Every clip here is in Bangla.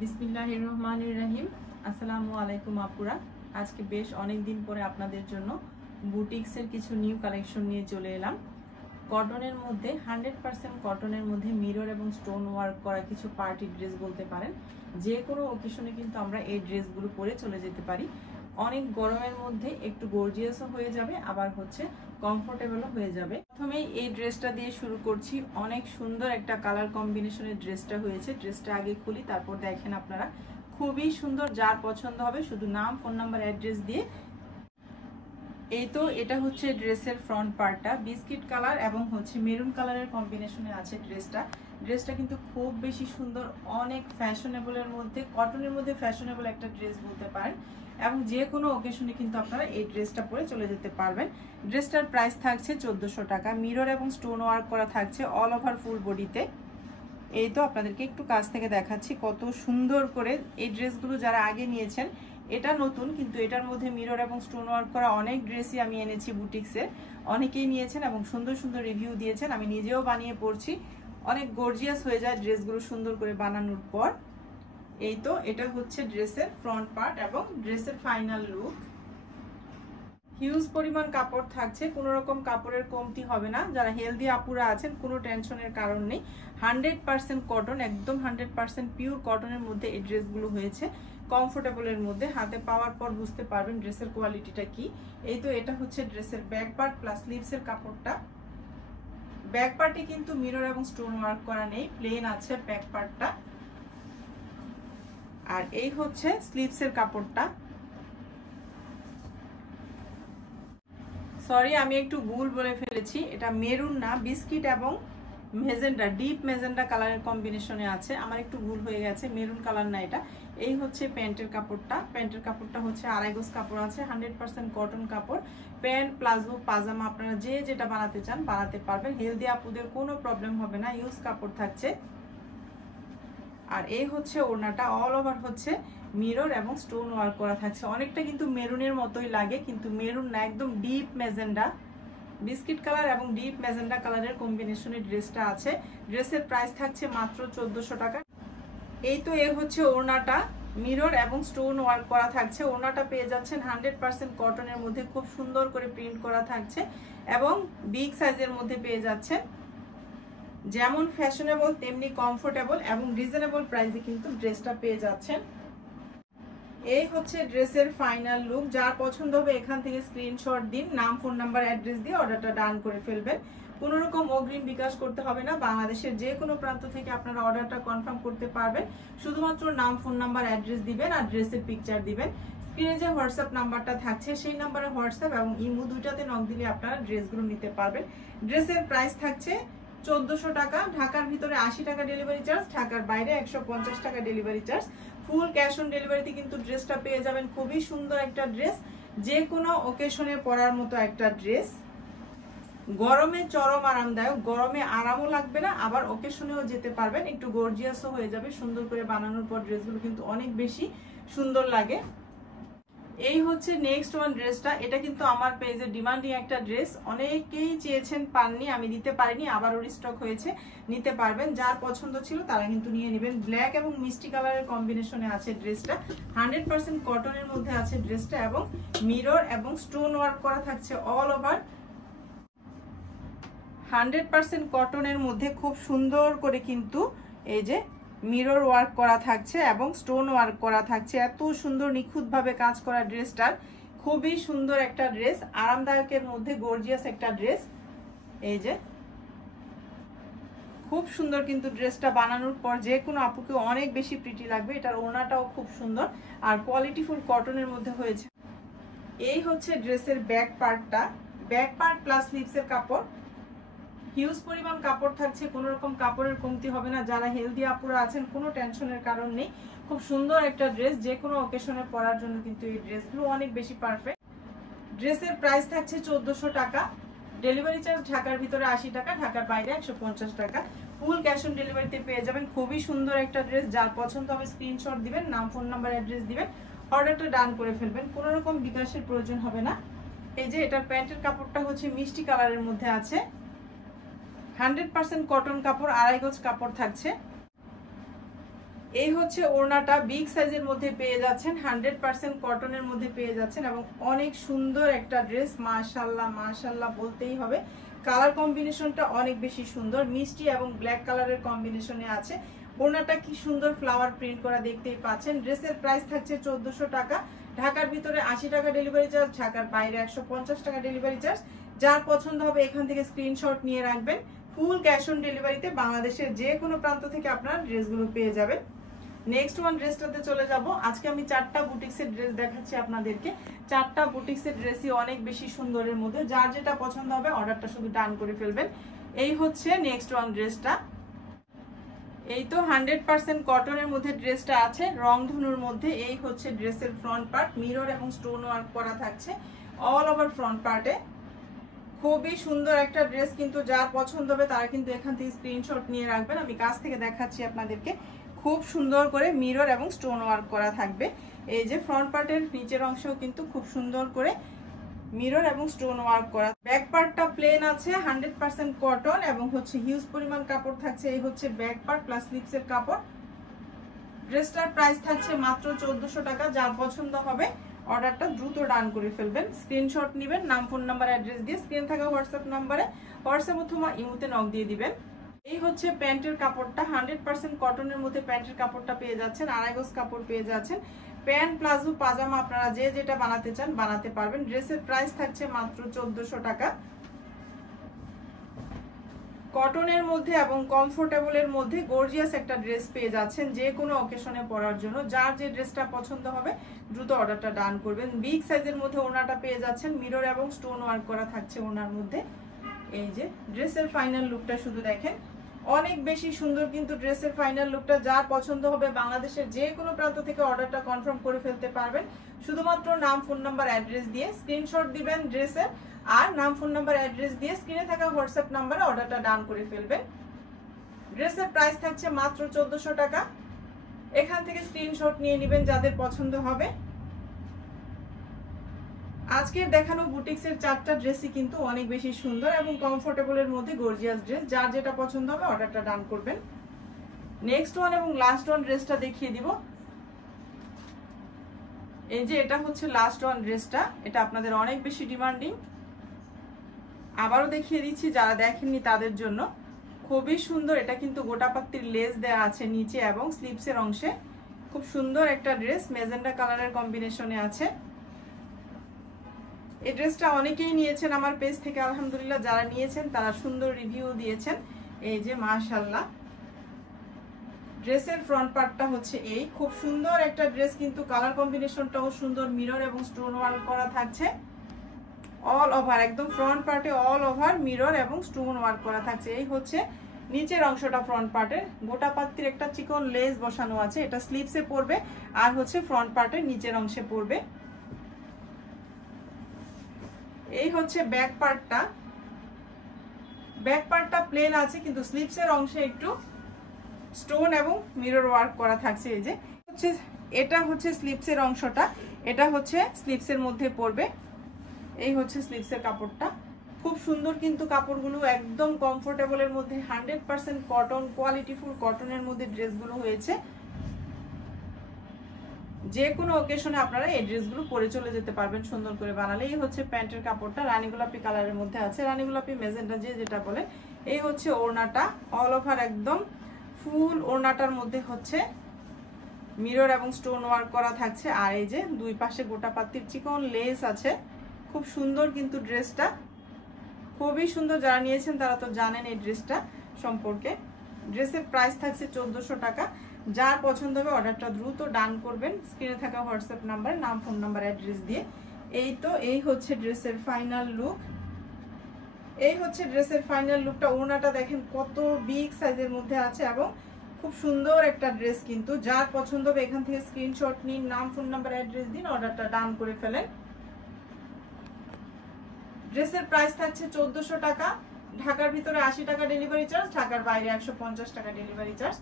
বিসমিল্লাহির রহমানির রহিম। আসসালামু আলাইকুম আপুরা। আজকে বেশ অনেক দিন পরে আপনাদের জন্য বুটিক্সের কিছু নিউ কালেকশন নিয়ে চলে এলাম। কটনের মধ্যে 100% কটনের মধ্যে মিরর এবং স্টোন ওয়ার্ক করা কিছু পার্টি ড্রেস বলতে পারেন। যে কোনো অকেশনে কিন্তু আমরা এই ড্রেসগুলো পরে চলে যেতে পারি। অনেক গরমের মধ্যে একটু গর্জিয়াসও হয়ে যাবে, আবার কমফোর্টেবলও হয়ে যাবে। প্রথমেই এই ড্রেসটা দিয়ে শুরু করছি। অনেক সুন্দর একটা কালার কম্বিনেশনের ড্রেসটা হয়েছে। ড্রেসটা আগে খুলি, তারপর দেখেন আপনারা। খুবই সুন্দর, যার পছন্দ হবে শুধু নাম, ফোন নাম্বার, অ্যাড্রেস দিয়ে। এই তো এটা হচ্ছে ড্রেসের ফ্রন্ট পার্টটা। বিস্কিট কালার এবং মেরুন কালারের কম্বিনেশনে আছে ড্রেসটা। ড্রেসটা কিন্তু খুব বেশি সুন্দর, অনেক ফ্যাশনেবলের মধ্যে, কটনের মধ্যে ফ্যাশনেবল একটা ড্রেস বলতে পারেন। এবং যে কোনো অকেশনে কিন্তু আপনারা এই ড্রেসটা পরে চলে যেতে পারবেন। ড্রেসটার প্রাইস থাকছে 1400 টাকা। মিরর এবং স্টোন ওয়ার্ক করা থাকছে অল ওভার ফুল বডিতে। এই তো আপনাদেরকে একটু কাছ থেকে দেখাচ্ছি কত সুন্দর করে। এই ড্রেসগুলো যারা আগে নিয়েছেন, এটা নতুন, কিন্তু এটার মধ্যে মিরর এবং স্টোন ওয়ার্ক করা অনেক ড্রেসই আমি এনেছি বুটিক্সে। অনেকেই নিয়েছেন এবং সুন্দর সুন্দর রিভিউ দিয়েছেন। আমি নিজেও বানিয়ে পড়ছি। অনেক গর্জিয়াস হয়ে যায় ড্রেসগুলো সুন্দর করে বানানোর পর। এই তো এটা হচ্ছে ড্রেসের ফ্রন্ট পার্ট এবং ড্রেসের ফাইনাল লুক। হিউজ পরিমাণ কাপড় থাকছে, কোনো রকম কাপড়ের কমতি হবে না। যারা হেলদি আপুরা আছেন, কোনো টেনশনের কারণ নেই। 100% কটন, একদম 100% পিওর কটনের মধ্যে এই ড্রেসগুলো হয়েছে। কমফোর্টেবলের মধ্যে, হাতে পাওয়ার পর বুঝতে পারবেন ড্রেসের কোয়ালিটিটা কি। এই তো এটা হচ্ছে ড্রেসের ব্যাক পার্ট প্লাস স্লিভসের কাপড়টা। ব্যাক পার্টে কিন্তু মিরর এবং স্টোন ওয়ার্ক করা নেই, প্লেন আছে ব্যাক পার্টটা। আর এই হচ্ছে স্লিভসের কাপড়টা। সরি, আমি একটু ভুল বলে ফেলেছি। এটা মেরুন না, বিস্কিট এবং মেজেন্ডা, ডিপ মেজেন্ডা কালারের কম্বিনেশনে আছে। আমার একটু ভুল হয়ে গেছে, মেরুন কালার না এটা। এই হচ্ছে প্যান্টের কাপড়টা। প্যান্টের কাপড়টা হচ্ছে আড়াই গজ কাপড় আছে, 100% কটন কাপড়। প্যান্ট, প্লাজো, পাজামা আপনারা যে যেটা বানাতে চান বানাতে পারবেন। হেলদি আপুদের কোনো প্রবলেম হবে না, ইউজ কাপড় থাকছে। আর এই হচ্ছে ওড়নাটা, অল ওভার মিরর এবং স্টোন ওয়ার্ক করা থাকছে। অনেকটা কিন্তু মেরুনের মতোই লাগে, কিন্তু মেরুন না, একদম ডিপ মেজেন্ডা, বিস্কিট কালার এবং ডিপ মেজেন্ডা কালারের কম্বিনেশনের ড্রেসটা আছে। ড্রেসের প্রাইস থাকছে মাত্র 1400 টাকা। এই তো এ হচ্ছে ওড়নাটা, মিরর এবং স্টোন ওয়ার্ক করা থাকছে। ওড়নাটা পেয়ে যাচ্ছেন 100% কটনের মধ্যে, খুব সুন্দর করে প্রিন্ট করা থাকছে এবং বিগ সাইজের মধ্যে পেয়ে যাচ্ছেন। যেমন ফ্যাশনেবল তেমনি কমফোর্টেবল এবং রিজনেবল প্রাইসে কিন্তু ড্রেসটা পেয়ে যাচ্ছেন। এই হচ্ছে ড্রেসের ফাইনাল লুক। যার পছন্দ হবে এখান থেকে স্ক্রিনশট দিন, নাম, ফোন নাম্বার, অ্যাড্রেস দিয়ে অর্ডারটা ডান করে ফেলবেন। কোনো রকম অগ্রিম বিকাশ করতে হবে না। বাংলাদেশের যে কোনো প্রান্ত থেকে আপনারা অর্ডারটা কনফার্ম করতে পারবেন। শুধুমাত্র নাম, ফোন নাম্বার, অ্যাড্রেস দিবেন আর ড্রেসের পিকচার দিবেন। স্ক্রিনে যে হোয়াটসঅ্যাপ নাম্বারটা থাকছে সেই নাম্বারে হোয়াটসঅ্যাপ এবং ইমো দুইটাতে নক দিলে আপনারা ড্রেসগুলো নিতে পারবেন। ড্রেসের প্রাইস থাকছে 1400 টাকা। ঢাকার ভিতরে 80 টাকা ডেলিভারি চার্জ, ঢাকার বাইরে 150 টাকা delivery charge. Full cash on ডেলিভারিতে কিন্তু ড্রেসটা পেয়ে যাবেন। খুবই সুন্দর একটা ড্রেস, যে কোনো ওকেশনে পরার মতো একটা ড্রেস। গরমে চরম আরামদায়ক, গরমে আরামও লাগবে না, আবার ওকেশনেও যেতে পারবেন। একটু গর্জিয়াসও হয়ে যাবে। সুন্দর করে বানানোর পর ড্রেসগুলো কিন্তু অনেক বেশি সুন্দর লাগে। এই হচ্ছে নেক্সট ওয়ান ড্রেসটা। এটা কিন্তু আমার পেজে ডিমান্ডিং একটা ড্রেস, অনেকেই চেয়েছেন, পাননি, আমি দিতে পারিনি, আবারও রিস্টক হয়েছে, নিতে পারবেন। যার পছন্দ ছিল তারা কিন্তু নিয়ে নেবেন। ব্ল্যাক এবং মিষ্টি কালারের কম্বিনেশনে আছে ড্রেসটা। 100% কটনের মধ্যে আছে ড্রেসটা এবং মিরর এবং স্টোন ওয়ার্ক করা থাকছে অল ওভার। 100% কটনের মধ্যে খুব সুন্দর করে কিন্তু এই যে মিরর ওয়ার্ক করা থাকছে এবং স্টোন ওয়ার্ক করা থাকছে। এত সুন্দর নিখুঁতভাবে কাজ করা ড্রেসটার। খুবই সুন্দর একটা ড্রেস, আরামদায়কের মধ্যে গর্জিয়াস একটা ড্রেস। এই যে খুব সুন্দর কিন্তু ড্রেসটা বানানোর পর যে কোনো আপুকে অনেক বেশি প্রিটি লাগবে। এটার ওড়নাটাও খুব সুন্দর আর কোয়ালিটিফুল কটনের মধ্যে হয়েছে। এই হচ্ছে ড্রেসের ব্যাক পার্টটা। ব্যাক পার্ট প্লাস স্লিভসের কাপড়, হিউজ পরিমাণ কাপড় থাকছে, কোনো রকম কাপড়ের কমতি হবে না। যারা হেলদি আপুরা আছেন কোনো টেনশনের কারণ নেই। খুব সুন্দর একটা ড্রেস, যে কোনো অকেশনে পরার জন্য কিন্তু এই ড্রেসগুলো অনেক বেশি পারফেক্ট। ড্রেসের প্রাইস থাকছে 1400 টাকা। ডেলিভারি চার্জ ঢাকার ভিতরে 80 টাকা, ঢাকার বাইরে 150 টাকা। ফুল ক্যাশ অন ডেলিভারিতে পেয়ে যাবেন। খুবই সুন্দর একটা ড্রেস, যার পছন্দ হবে স্ক্রিনশট দিবেন, নাম, ফোন নাম্বার, অ্যাড্রেস দিবেন, অর্ডারটা ডান করে ফেলবেন। কোনো রকম বিকাশের প্রয়োজন হবে না। এই যে এটার প্যান্টের কাপড়টা মিষ্টি কালারের মধ্যে আছে। 100% কটন কাপড়, আড়াই গজ কাপড় থাকছে। এই হচ্ছে ওড়নাটা, বিগ সাইজের মধ্যে পেয়ে যাচ্ছেন, 100% কটনের মধ্যে পেয়ে যাচ্ছেন এবং অনেক সুন্দর একটা ড্রেস। মাশাআল্লাহ মাশাআল্লাহ বলতেই হবে, কালার কম্বিনেশনটা অনেক বেশি সুন্দর, মিষ্টি এবং ব্ল্যাক কালারের কম্বিনেশনে আছে। ওড়নাটা কি সুন্দর ফ্লাওয়ার প্রিন্ট করা দেখতেই পাচ্ছেন। ড্রেসের প্রাইস থাকছে 1400 টাকা, ঢাকার ভিতরে 80 টাকা ডেলিভারি চার্জ, ঢাকার বাইরে 150 টাকা ডেলিভারি চার্জ। যার পছন্দ হবে এখান থেকে স্ক্রিনশট নিয়ে রাখবেন। ফুল ক্যাশ অন ডেলিভারিতে বাংলাদেশের যে কোনো প্রান্ত থেকে আপনারা ড্রেসগুলো পেয়ে যাবেন। নেক্সট ওয়ান ড্রেসটাতে চলে যাব। আজকে আমি 4টা বুটিক্সের ড্রেস দেখাচ্ছি আপনাদেরকে। 4টা বুটিক্সের ড্রেসই অনেক বেশি সুন্দরের মধ্যে, যার যেটা পছন্দ হবে অর্ডারটা শুধু ডান করে ফেলবেন। এই হচ্ছে নেক্সট ওয়ান ড্রেসটা। এই তো 100% কটনের মধ্যে ড্রেসটা আছে, রংধনুর মধ্যে। এই হচ্ছে ড্রেসের ফ্রন্ট পার্ট, মিরর এবং স্টোন ওয়ার্ক করা থাকছে অল ওভার ফ্রন্ট পার্টে। খুবই সুন্দর একটা ড্রেস, কিন্তু যার পছন্দ হবে তারা কিন্তু এখান থেকে স্ক্রিনশট নিয়ে রাখবেন। আমি কাছ থেকে দেখাচ্ছি আপনাদেরকে, খুব সুন্দর করে মিরর এবং স্টোন ওয়ার্ক করা থাকবে। এই যে ফ্রন্ট পার্টের নিচের অংশেও কিন্তু খুব সুন্দর করে মিরর এবং স্টোন ওয়ার্ক করা। ব্যাক পার্টটা প্লেন আছে, 100% কটন এবং হচ্ছে হিউজ পরিমাণ কাপড় থাকছে। এই হচ্ছে ব্যাক পার্ট প্লাস স্লিপসের কাপড়। ড্রেসটার প্রাইস থাকছে মাত্র 1400 টাকা। যার পছন্দ হবে অর্ডারটা দ্রুত ডান করে ফেলবেন, স্ক্রিনশট নেবেন, নাম ফোন নাম্বার অ্যাড্রেস দিয়ে স্ক্রিন থাকা হোয়াটসঅ্যাপ নাম্বারে হোয়াটসঅ্যাপ অথবা ইমোতে নক দিয়ে দিবেন। এই হচ্ছে প্যান্টের কাপড়টা, 100% কটনের মধ্যে প্যান্টের কাপড়টা পেয়ে যাচ্ছেন, আড়াই গজ কাপড় পেয়ে যাচ্ছেন। প্যান্ট প্লাজো পাজামা আপনারা যে যেটা বানাতে চান বানাতে পারবেন। ড্রেসের প্রাইস থাকছে মাত্র 1400 টাকা। কটনের মধ্যে এবং কমফোর্টেবলের মধ্যে গর্জিয়াস একটা ড্রেস পেয়ে যাচ্ছেন যে কোনো অকেশনে পরার জন্য। যার যে ড্রেসটা পছন্দ হবে দ্রুত অর্ডারটা ডান করবেন। বিগ সাইজের মধ্যে ওড়নাটা পেয়ে যাচ্ছেন, মিরর এবং স্টোন ওয়ার্ক করা থাকছে ওড়নার মধ্যে। এই যে ড্রেসের ফাইনাল লুকটা শুধু দেখেন, অনেক বেশি সুন্দর কিন্তু ড্রেসের ফাইনাল লুকটা। যার পছন্দ হবে বাংলাদেশের যে কোনো প্রান্ত থেকে অর্ডারটা কনফার্ম করে ফেলতে পারবেন। শুধুমাত্র নাম ফোন নাম্বার অ্যাড্রেস দিয়ে স্ক্রিনশট দিবেন ড্রেসের, আর নাম ফোন নাম্বার অ্যাড্রেস দিয়ে স্ক্রিনে থাকা হোয়াটসঅ্যাপ নাম্বারে অর্ডারটা ডান করে ফেলবেন। ড্রেসের প্রাইস থাকছে মাত্র 1400 টাকা। এখান থেকে স্ক্রিনশট নিয়ে নেবেন যাদের পছন্দ হবে। আজকের দেখানো বুটিক্সের 4টা ড্রেসই কিন্তু অনেক বেশি সুন্দর এবং কমফোর্টেবলের মধ্যে গর্জিয়াস ড্রেস। যার যেটা পছন্দ হবে অর্ডারটা ডান করবেন। নেক্সট ওয়ান এবং লাস্ট ওয়ান ড্রেসটা দেখিয়ে দিব। এই যে এটা হচ্ছে লাস্ট ওয়ান ড্রেসটা, এটা আপনাদের অনেক বেশি ডিমান্ডিং। আবারও দেখিয়ে দিচ্ছি যারা দেখেননি তাদের জন্য। খুবই সুন্দর, এটা কিন্তু গোটাপাত্তির লেস দেওয়া আছে নিচে এবং স্লিপসের অংশে। খুব সুন্দর একটা ড্রেস, মেজেন্ডা কালারের কম্বিনেশনে আছে। এই ড্রেসটা অনেকেই নিয়েছেন আমার পেজ থেকে, আলহামদুলিল্লাহ যারা নিয়েছেন তারা সুন্দর রিভিউ দিয়েছেন। এই যে মাশাআল্লাহ, ড্রেসের ফ্রন্ট পার্টটা হচ্ছে এই, খুব সুন্দর একটা ড্রেস, কিন্তু কালার কম্বিনেশনটাও সুন্দর, মিরর এবং স্টোন ওয়ার্ক করা থাকছে অল ওভার, একদম ফ্রন্ট পার্টে অল ওভার মিরর এবং স্টোন ওয়ার্ক করা থাকছে। এই হচ্ছে নিচের অংশটা ফ্রন্ট পার্টের, গোটা পাত্তির একটা চিকন লেস বসানো আছে, এটা স্লিপসে পড়বে আর হচ্ছে ফ্রন্ট পার্টের নিচের অংশে পড়বে। এই হচ্ছে ব্যাক পার্টটা, ব্যাক পার্টটা প্লেন আছে কিন্তু স্লিপসের অংশে একটু স্টোন এবং মিরর ওয়ার্ক করা থাকছে। এই যে হচ্ছে এটা হচ্ছে স্লিপসের অংশটা, এটা হচ্ছে স্লিপসের মধ্যে পড়বে। এই হচ্ছে স্লিপসের কাপড়টা, খুব সুন্দর কিন্তু কাপড়গুলো একদম কমফোর্টেবলের মধ্যে, 100% কটন, কোয়ালিটিফুল কটনের মধ্যে ড্রেসগুলো হয়েছে। যে কোনো অকেশনে আপনারা এই ড্রেসগুলো পরে চলে যেতে পারবেন সুন্দর করে বানালে। এই হচ্ছে প্যান্টের কাপড়টা, রানী গোলাপি কালারের মধ্যে আছে, রানী গোলাপি মেজেন্টা যে যেটা বলে। এই হচ্ছে ওড়নাটা, অল ওভার একদম ফুল ওড়নাটার মধ্যে হচ্ছে মিরর এবং স্টোন ওয়ার্ক করা থাকছে। আর এই যে দুই পাশে গোটা পাত্তির চিকন লেস আছে, খুব সুন্দর কিন্তু ড্রেসটা, খুবই সুন্দর। যারা নিয়েছেন তারা তো জানেন এই ড্রেসটা সম্পর্কে। ড্রেসের প্রাইস থাকছে 1400 টাকা। যার পছন্দ হবে অর্ডারটা দ্রুত ডান করবেন স্ক্রিনে থাকা হোয়াটসঅ্যাপ নাম্বার, নাম ফোন নাম্বার অ্যাড্রেস দিয়ে। এই তো এই হচ্ছে ড্রেসের ফাইনাল লুক, এই হচ্ছে ড্রেসের ফাইনাল লুকটা। ওড়নাটা দেখেন কত বিগ সাইজের মধ্যে আছে এবং খুব সুন্দর একটা ড্রেস কিন্তু। যার পছন্দ হবে এখান থেকে স্ক্রিনশট নিন, নাম ফোন নাম্বার অ্যাড্রেস দিন, অর্ডারটা ডান করে ফেলেন। ড্রেসের প্রাইস থাকছে 1400 টাকা, ঢাকার ভিতরে 80 টাকা ডেলিভারি চার্জ, ঢাকার বাইরে 150 টাকা ডেলিভারি চার্জ।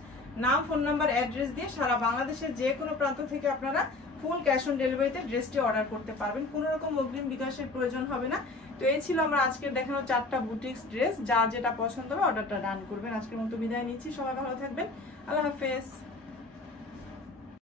নাম ফোন নাম্বার অ্যাড্রেস দিয়ে সারা বাংলাদেশের যে কোনো প্রান্ত থেকে আপনারা ফুল ক্যাশ অন ডেলিভারিতে ড্রেসটি অর্ডার করতে পারবেন, কোনো রকম অগ্রিম বিকাশের প্রয়োজন হবে না। তো এই ছিল আমার আজকের দেখানো 4টা বুটিক্স ড্রেস, যার যেটা পছন্দ হবে অর্ডারটা ডান করবেন। আজকের মতো বিদায় নিচ্ছি, সবাই ভালো থাকবেন, আল্লাহ হাফেজ।